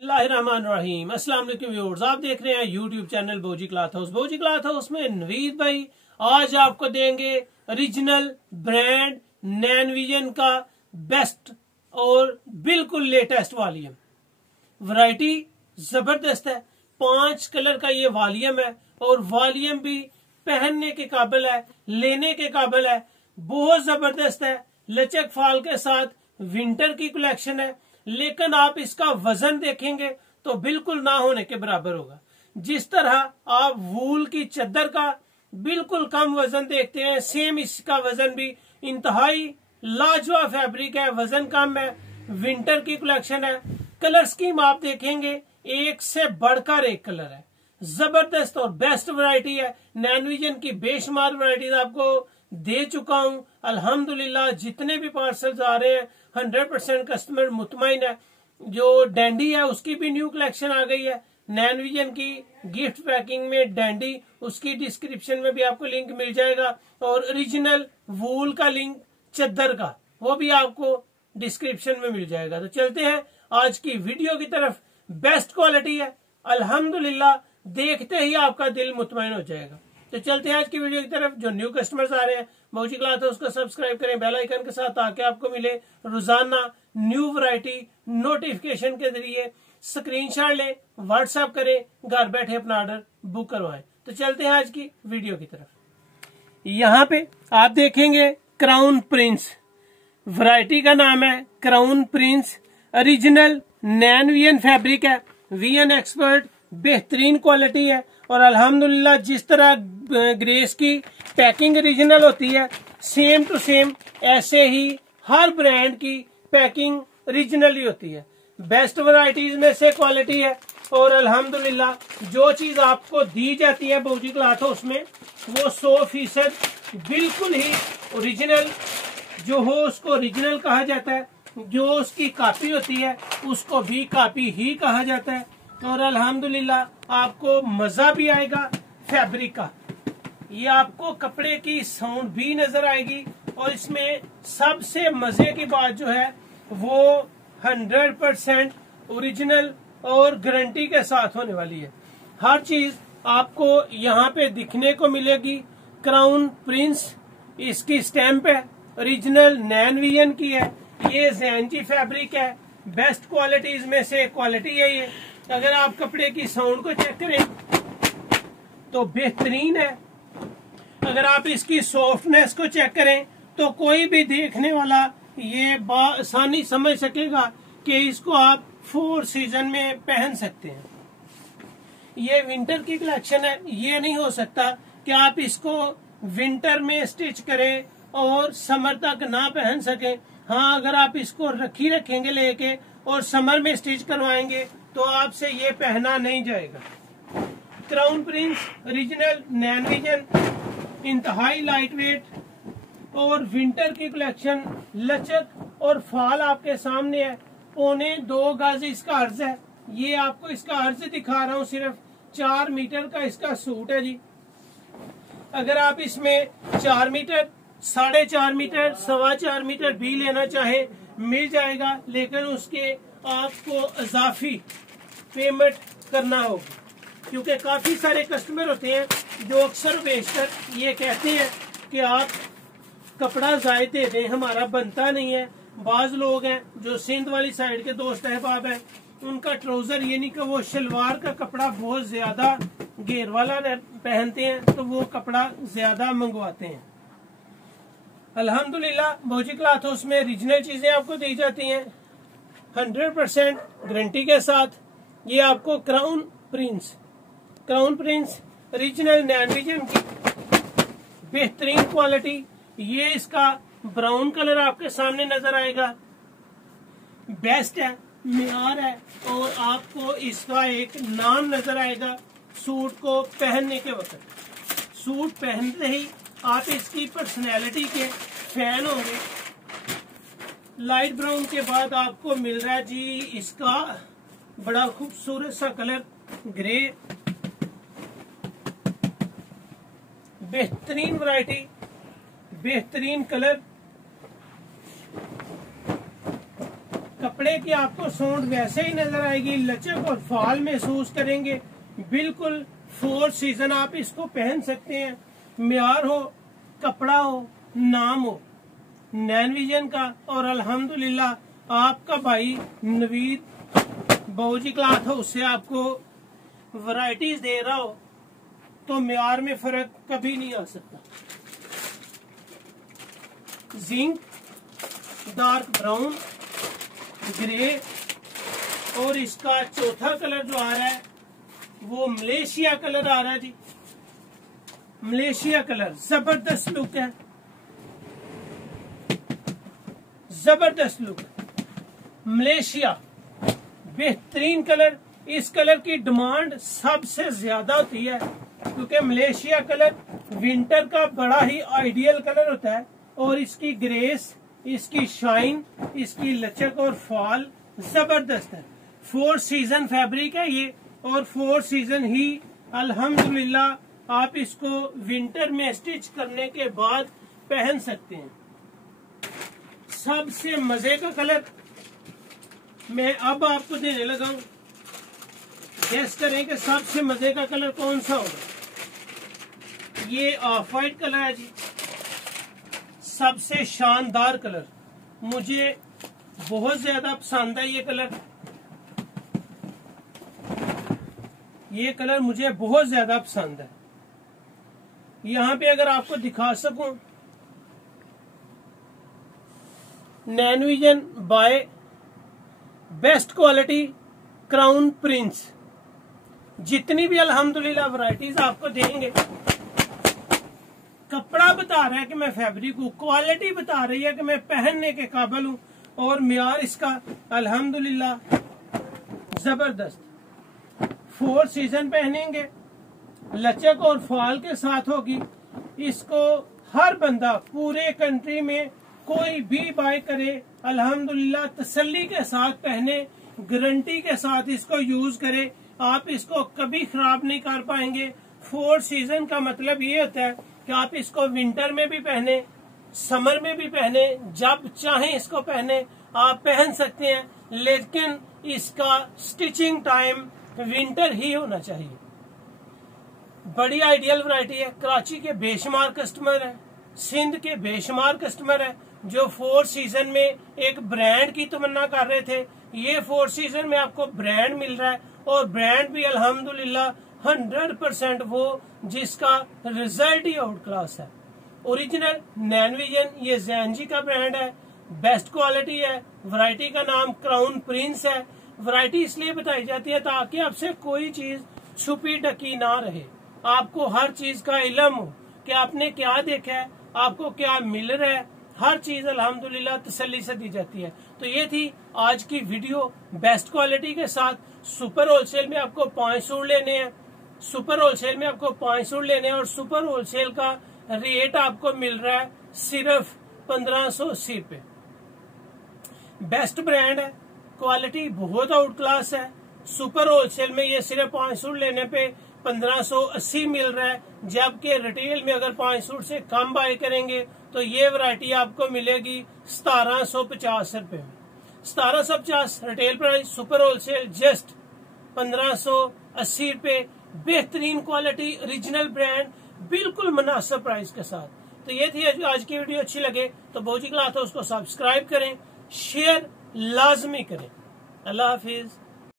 बिस्मिल्लाहिर्रहमानिर्रहीम। अस्सलाम वालेकुम व्यूअर्स, आप देख रहे हैं YouTube channel Boji cloth house. Boji cloth house में नवीद भाई आज आपको देंगे ओरिजिनल ब्रांड नैनविजन का बेस्ट और बिल्कुल लेटेस्ट वॉल्यूम। वैरायटी जबरदस्त है, 5 कलर का ये वॉल्यूम है और वॉल्यूम भी पहनने के काबिल है, लेने के काबिल है, बहुत जबरदस्त है। लचक फाल के साथ विंटर की कलेक्शन है, लेकिन आप इसका वजन देखेंगे तो बिल्कुल ना होने के बराबर होगा। जिस तरह आप वूल की चद्दर का बिल्कुल कम वजन देखते हैं, सेम इसका वजन भी इंतहाई लाजवाब फैब्रिक है, वजन कम है, विंटर की कलेक्शन है। कलर स्कीम आप देखेंगे एक से बढ़कर एक कलर है, जबरदस्त और बेस्ट वैरायटी है। नैनविजन की बेशुमार वैरायटीज आपको दे चुका हूं अल्हम्दुलिल्लाह। जितने भी पार्सल्स आ रहे हैं 100% कस्टमर मुतमईन है। जो डैंडी है उसकी भी न्यू कलेक्शन आ गई है, नैनविजन की गिफ्ट पैकिंग में डैंडी, उसकी डिस्क्रिप्शन में भी आपको लिंक मिल जाएगा। और ओरिजिनल वूल का लिंक चद्दर का वो भी आपको डिस्क्रिप्शन में मिल जाएगा। तो चलते हैं आज की वीडियो की तरफ। बेस्ट क्वालिटी है अल्हम्दुलिल्लाह, देखते ही आपका दिल मुतमईन हो जाएगा। तो चलते हैं आज की वीडियो की तरफ। जो न्यू कस्टमर्स आ रहे हैं बोजी क्लॉथ हाउस को सब्सक्राइब करें बेल आइकन के साथ, ताकि आपको मिले रोजाना न्यू वैरायटी नोटिफिकेशन के जरिए। स्क्रीनशॉट लें, व्हाट्सएप करें, घर बैठे अपना ऑर्डर बुक करवाएं। तो चलते हैं आज की वीडियो की तरफ। यहाँ पे आप देखेंगे क्राउन प्रिंस, वैरायटी का नाम है क्राउन प्रिंस। ओरिजिनल नैनविजन फैब्रिक है, वीएन एक्सपर्ट, बेहतरीन क्वालिटी है। और अल्हम्दुलिल्लाह जिस तरह ग्रेस की पैकिंग ओरिजिनल होती है, सेम टू सेम ऐसे ही हर ब्रांड की पैकिंग ओरिजिनल ही होती है। बेस्ट वैरायटीज में से क्वालिटी है और अल्हम्दुलिल्लाह जो चीज आपको दी जाती है बोजी क्लॉथ हाउस में वो 100% बिल्कुल ही ओरिजिनल जो हो उसको ओरिजिनल कहा जाता है, जो उसकी कॉपी होती है उसको भी कॉपी ही कहा जाता है। और अल्हम्दुलिल्लाह आपको मजा भी आएगा फैब्रिक का, ये आपको कपड़े की साउंड भी नजर आएगी। और इसमें सबसे मजे की बात जो है वो 100% ओरिजिनल और गारंटी के साथ होने वाली है। हर चीज आपको यहाँ पे दिखने को मिलेगी। क्राउन प्रिंस इसकी स्टैंप है, ओरिजिनल नैनविजन की है, ये जैनजी फैब्रिक है, बेस्ट क्वालिटीज में से क्वालिटी है ये। अगर आप कपड़े की साउंड को चेक करें तो बेहतरीन है। अगर आप इसकी सॉफ्टनेस को चेक करें तो कोई भी देखने वाला ये आसानी समझ सकेगा कि इसको आप 4 सीजन में पहन सकते हैं। ये विंटर की कलेक्शन है, ये नहीं हो सकता कि आप इसको विंटर में स्टिच करें और समर तक ना पहन सकें। हाँ, अगर आप इसको रखेंगे लेके और समर में स्टिच करवाएंगे तो आपसे ये पहना नहीं जाएगा। क्राउन प्रिंस ओरिजिनल नैनविजन, इंतहाई लाइट वेट और विंटर की कलेक्शन, लचक और फाल आपके सामने है। 1.25 गज इसका अर्ज है। ये आपको इसका अर्ज दिखा रहा हूँ, सिर्फ 4 मीटर का इसका सूट है जी। अगर आप इसमें 4 मीटर, 4.5 मीटर, 4.25 मीटर भी लेना चाहे मिल जाएगा, लेकिन उसके आपको इजाफी पेमेंट करना होगा। क्योंकि काफी सारे कस्टमर होते हैं जो अक्सर बेशतर ये कहते हैं कि आप कपड़ा ज़ाय दे दें, हमारा बनता नहीं है। बाज लोग हैं जो सिंध वाली साइड के दोस्त अहबाब हैं, उनका ट्राउजर ये नहीं कि वो शलवार का कपड़ा बहुत ज्यादा घेर वाला पहनते हैं तो वो कपड़ा ज्यादा मंगवाते हैं। अल्हम्दुलिल्लाह बोजी क्लॉथ हाउस में ओरिजिनल चीजें आपको दी जाती हैं 100% गारंटी के साथ। ये आपको क्राउन प्रिंस ओरिजिनल नैनविजन की बेहतरीन क्वालिटी। ये इसका ब्राउन कलर आपके सामने नजर आएगा, बेस्ट है, मियार है। और आपको इसका एक नाम नजर आएगा सूट को पहनने के वक्त। सूट पहनते ही आप इसकी पर्सनैलिटी के फैन होंगे। लाइट ब्राउन के बाद आपको मिल रहा है जी इसका बड़ा खूबसूरत सा कलर ग्रे। बेहतरीन वैरायटी, बेहतरीन कलर। कपड़े की आपको सोंड वैसे ही नजर आएगी, लचक और फाल महसूस करेंगे। बिल्कुल 4 सीजन आप इसको पहन सकते हैं। म्यार हो, कपड़ा हो, नाम हो नैन विजन का। और अल्हम्दुलिल्लाह आपका भाई नवीद बाऊजी क्लॉथ हाउस से आपको वैरायटीज दे रहा हो तो म्यार में फर्क कभी नहीं आ सकता। जिंक, डार्क ब्राउन, ग्रे और इसका चौथा कलर जो आ रहा है वो मलेशिया कलर आ रहा है जी। मलेशिया कलर जबरदस्त लुक है, जबरदस्त लुक। मलेशिया बेहतरीन कलर। इस कलर की डिमांड सबसे ज्यादा होती है क्योंकि मलेशिया कलर विंटर का बड़ा ही आइडियल कलर होता है। और इसकी ग्रेस, इसकी शाइन, इसकी लचक और फॉल जबरदस्त है। 4 सीजन फैब्रिक है ये और 4 सीजन ही अल्हम्दुलिल्लाह आप इसको विंटर में स्टिच करने के बाद पहन सकते हैं। सबसे मजे का कलर मैं अब आपको देने लगा हूं। गेस करें कि सबसे मजे का कलर कौन सा होगा। ये ऑफ वाइट कलर है जी, सबसे शानदार कलर। मुझे बहुत ज्यादा पसंद है ये कलर। ये कलर मुझे बहुत ज्यादा पसंद है। यहां पे अगर आपको दिखा सकूं, नैन vision by best quality crown prince. जितनी भी अल्हम्दुलिल्लाह वैरायटीज आपको देंगे, कपड़ा बता रहा है कि मैं फैब्रिक हूँ, क्वालिटी बता रही है कि मैं पहनने के काबिल हूँ और म्यार इसका अल्हम्दुलिल्लाह जबरदस्त। 4 सीजन पहनेंगे, लचक और फाल के साथ होगी। इसको हर बंदा पूरे कंट्री में कोई भी बाय करे अल्हम्दुलिल्लाह तसल्ली के साथ पहने, गारंटी के साथ इसको यूज करे। आप इसको कभी खराब नहीं कर पाएंगे। 4 सीजन का मतलब ये होता है कि आप इसको विंटर में भी पहने, समर में भी पहने, जब चाहें इसको पहने आप पहन सकते हैं। लेकिन इसका स्टिचिंग टाइम विंटर ही होना चाहिए। बड़ी आइडियल वैरायटी है। कराची के बेशुमार कस्टमर है, सिंध के बेशुमार कस्टमर है जो 4 सीजन में एक ब्रांड की तमन्ना कर रहे थे। ये 4 सीजन में आपको ब्रांड मिल रहा है और ब्रांड भी अल्हम्दुलिल्लाह 100% वो जिसका रिजल्ट ही आउट क्लास है। ओरिजिनल नैन विजन ये जैनजी का ब्रांड है, बेस्ट क्वालिटी है। वैरायटी का नाम क्राउन प्रिंस है। वैरायटी इसलिए बताई जाती है ताकि आपसे कोई चीज छुपी ढकी ना रहे, आपको हर चीज का इल्म हो कि आपने क्या देखा है, आपको क्या मिल रहा है। हर चीज अल्हम्दुलिल्लाह तसल्ली से दी जाती है। तो ये थी आज की वीडियो बेस्ट क्वालिटी के साथ। सुपर होलसेल में आपको 5 सूट लेने हैं, सुपर होलसेल में आपको 5 सूट लेने हैं और सुपर होलसेल का रेट आपको मिल रहा है सिर्फ 1580 रुपए। बेस्ट ब्रांड है, क्वालिटी बहुत आउट क्लास है। सुपर होलसेल में ये सिर्फ 5 सूट लेने पे 1580 मिल रहा है, जबकि रिटेल में अगर 5 सूट से कम बाय करेंगे तो ये वैरायटी आपको मिलेगी 1750 रुपए में। 1750 retail price, super wholesale just 1580 रुपए। बेहतरीन क्वालिटी, ओरिजिनल ब्रांड, बिल्कुल मुनासिब प्राइस के साथ। तो ये थी आज की वीडियो। अच्छी लगे तो बाऊजी क्लॉथ हाउस को सब्सक्राइब करें, शेयर लाजमी करें। अल्लाह हाफिज।